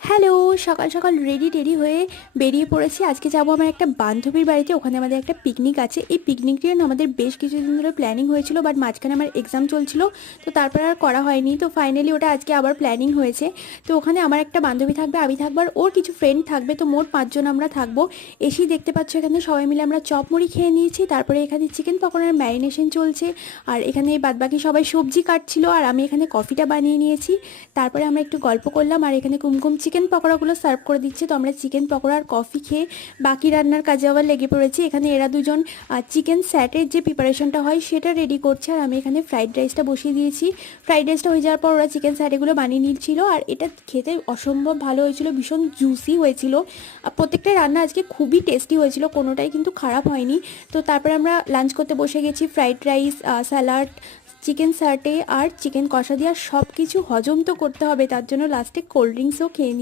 Hello, সকাল সকাল ready হয়ে বেরিয়ে পড়েছি। আজকে যাবো আমার একটা বান্ধবীর বাড়িতে। ওখানে আমাদের একটা পিকনিক আছে। এই পিকনিকটির না আমাদের বেশ কিছুদিন ধরে প্ল্যানিং হয়েছিল, বাট মাঝখানে আমার এক্সাম চলছিল, তো তারপর আর করা হয়নি। তো ফাইনালি ওটা আজকে আবার প্ল্যানিং হয়েছে। তো ওখানে আমার একটা বান্ধবী থাকবে, আমি থাকবো, আর ওর কিছু ফ্রেন্ড থাকবে। তো মোট 5 জন আমরা থাকবো। এসেই দেখতে পাচ্ছ এখানে সবাই মিলে আমরা চপ মুড়ি খেয়ে নিয়েছি। তারপরে এখানে চিকেন পকোড়ার ম্যারিনেশন চলছে, আর এখানে বাদবাকি সবাই সবজি কাটছিল, আর আমি এখানে কফিটা বানিয়ে নিয়েছি। তারপরে আমরা একটু গল্প করলাম, আর এখানে কুমকুম চিকেন পকোড়াগুলো সার্ভ করে দিচ্ছে। তো আমরা চিকেন পকোড়া আর কফি খেয়ে বাকি রান্নার কাজে আবার লেগে পড়েছি। এখানে এরা দুজন চিকেন স্যাটের যে প্রিপারেশনটা হয় সেটা রেডি করছে, আর আমি এখানে ফ্রাইড রাইসটা বসিয়ে দিয়েছি। ফ্রাইড রাইসটা হয়ে যাওয়ার পর ওরা চিকেন স্যাটেগুলো বানিয়ে নিচ্ছিল, আর এটা খেতে অসম্ভব ভালো হয়েছিল, ভীষণ জুসি হয়েছিল। প্রত্যেকটা রান্না আজকে খুবই টেস্টি হয়েছিল, কোনোটাই কিন্তু খারাপ হয়নি। তো তারপরে আমরা লাঞ্চ করতে বসে গেছি। Fried rice, salad, chicken satay আর চিকেন কষা দিয়ে, আর সব কিছু হজম তো করতে হবে, তার জন্য লাস্টে কোল্ড ড্রিঙ্কসও খেয়ে